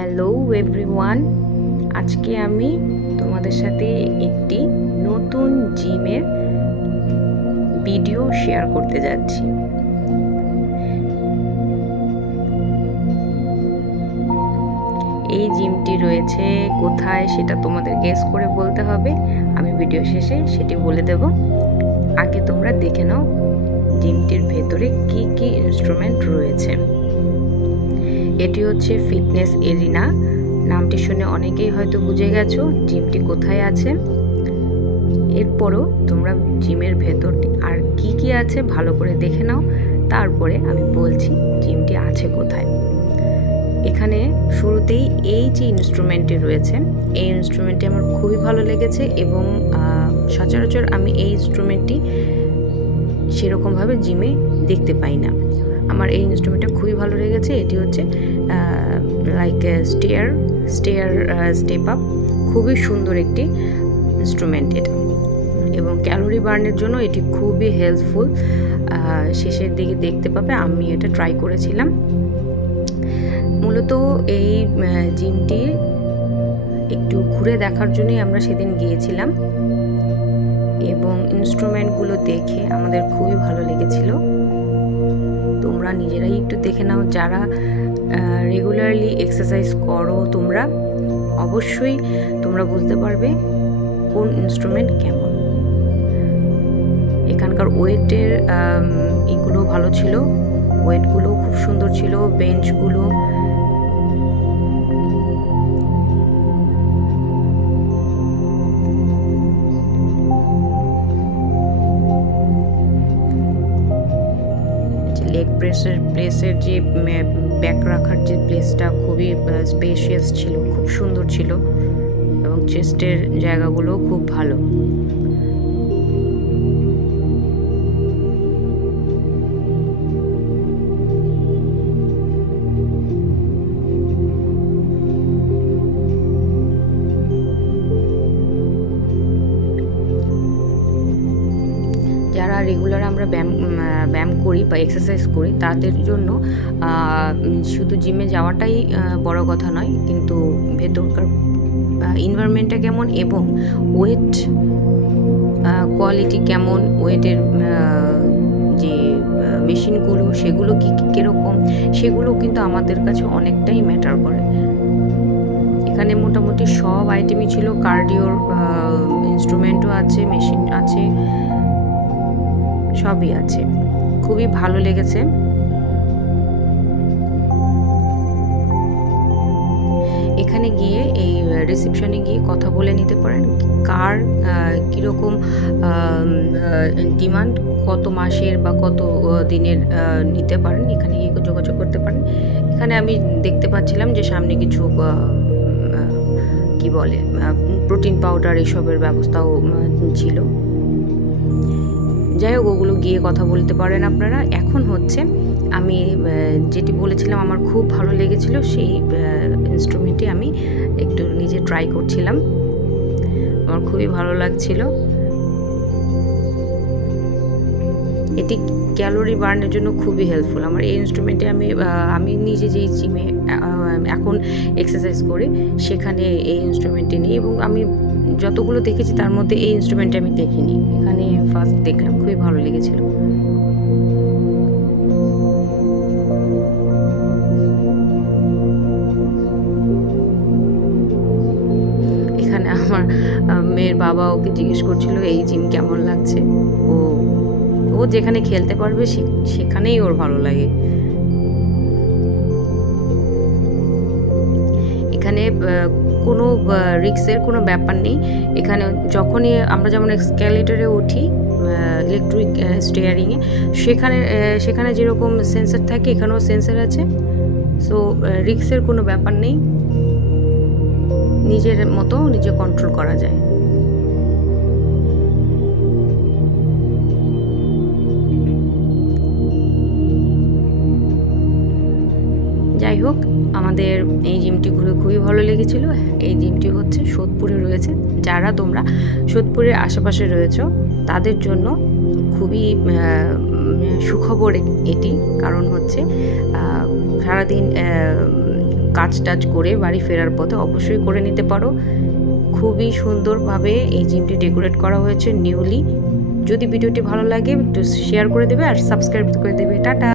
Hello everyone, আজকে আমি তোমাদের সাথে একটি নতুন জিমের ভিডিও শেয়ার করতে যাচ্ছি। এই জিমটি রয়েছে কোথায় সেটা তোমাদের গেস করে বলতে হবে। আমি ভিডিও শেষে সেটি বলে দেব। আগে তোমরা দেখে নাও জিমটির ভেতরে কি কি ইনস্ট্রুমেন্ট রয়েছে। এটি হচ্ছে ফিটনেস এরিনা। নামটি শুনে অনেকেই হয়তো বুঝে গেছো জিমটি কোথায় আছে। এরপরও তোমরা জিমের ভেতরটি আর কি কি আছে ভালো করে দেখে নাও, তারপরে আমি বলছি জিমটি আছে কোথায়। এখানে শুরুতেই এই যে ইনস্ট্রুমেন্টটি রয়েছে, এই ইনস্ট্রুমেন্টটি আমার খুবই ভালো লেগেছে এবং সচরাচর আমি এই ইনস্ট্রুমেন্টটি সেরকমভাবে জিমে দেখতে পাই না। আমার এই ইনস্ট্রুমেন্টটা খুবই ভালো লেগেছে, এটি হচ্ছে like stair stair step up খুবই সুন্দর একটি ইনস্ট্রুমেন্ট এটা। এবং ক্যালোরি বার্নের জন্য এটি খুবই হেল্পফুল শেষের দিকে দেখতে পাবে, আমি এটা ট্রাই করেছিলাম। মূলত এই জিমটি একটু ঘুরে দেখার জন্যই আমরা সেদিন গিয়েছিলাম। এবং ইনস্ট্রুমেন্টগুলো দেখে আমাদের খুবই ভালো লেগেছিল। তোমরা নিজেরাই একটু দেখে নাও যারা রেগুলারলি এক্সারসাইজ করো তোমরা, অবশ্যই তোমরা বুঝতে পারবে কোন ইনস্ট্রুমেন্ট কেমন। এখানকার ওয়েটের এগুলো ভালো ছিল ওয়েটগুলো খুব সুন্দর ছিল বেঞ্চগুলো লেগ প্রেসের প্লেসের যে ব্যাক রাখার যে প্লেসটা খুবই স্পেশিয়াস ছিল, খুব সুন্দর ছিল এবং চেস্টের জায়গাগুলো খুব ভালো। যারা রেগুলার আমরা ব্যায়াম ব্যায়াম করি বা এক্সারসাইজ করি, তাদের জন্য শুধু জিমে যাওয়াটাই বড় কথা নয়, কিন্তু ভেতরকার ইনভারমেন্টটা কেমন এবং ওয়েট কোয়ালিটি কেমন ওয়েটের যে মেশিনগুলো সেগুলো কী কীরকম, সেগুলো কিন্তু আমাদের কাছে অনেকটাই ম্যাটার করে। এখানে মোটামুটি সব আইটেমই ছিল কার্ডিওর ইনস্ট্রুমেন্টও আছে মেশিন আছে, সবই আছে। খুবই ভালো লেগেছে। এখানে গিয়ে, এই রিসেপশনে গিয়ে কথা বলে নিতে পারেন কার কীরকম ডিমান্ড কত মাসের বা কত দিনের নিতে পারেন। এখানে গিয়ে যোগাযোগ করতে পারেন। এখানে আমি দেখতে পাচ্ছিলাম যে সামনে কিছু কি বলে প্রোটিন পাউডার এসবের ব্যবস্থাও ছিল। যাই হোক, ওগুলো গিয়ে কথা বলতে পারেন আপনারা। এখন হচ্ছে, আমি যেটি বলেছিলাম, আমার খুব ভালো লেগেছিল, সেই ইনস্ট্রুমেন্টটি আমি একটু নিজে ট্রাই করছিলাম। আমার খুবই ভালো লাগছিল। এটি ক্যালোরি বার্নের জন্য খুবই হেল্পফুল আমার এই ইনস্ট্রুমেন্টে আমি আমি নিজে যেই জিমে এখন এক্সারসাইজ করি, সেখানে এই ইনস্ট্রুমেন্টটি নিই এবং আমি যতগুলো দেখেছি, তার মধ্যে এই ইনস্ট্রুমেন্টটা আমি দেখিনি। এখানে ফার্স্ট দেখলাম, খুবই ভালো লেগেছিল। এখানে আমার মেয়ের বাবা ওকে জিজ্ঞেস করছিল, এই জিম কেমন লাগছে? ও ও যেখানে খেলতে পারবে সেখানেই ওর ভালো লাগে। এখানে কোনো রিক্সের কোনো ব্যাপার নেই। এখানে যখনই আমরা যেমন স্ক্যালেটারে উঠি ইলেকট্রিক স্টিয়ারিংয়ে সেখানে সেখানে যেরকম সেন্সার থাকে, এখানেও সেন্সার আছে। সো রিক্সের কোনো ব্যাপার নেই। নিজের মতো নিজে কন্ট্রোল করা যায়। যাই হোক, আমাদের এই জিমটি ঘুরে খুবই ভালো লেগেছিল। এই জিমটি হচ্ছে সোদপুরে রয়েছে। যারা তোমরা সোদপুরের আশেপাশে রয়েছ, তাদের জন্য খুবই সুখবর এটি। কারণ হচ্ছে সারাদিন কাজ টাজ করে বাড়ি ফেরার পথে অবশ্যই করে নিতে পারো। খুবই সুন্দরভাবে এই জিমটি ডেকোরেট করা হয়েছে নিউলি। যদি ভিডিওটি ভালো লাগে, একটু শেয়ার করে দেবে আর সাবস্ক্রাইব করে দেবে। টাটা!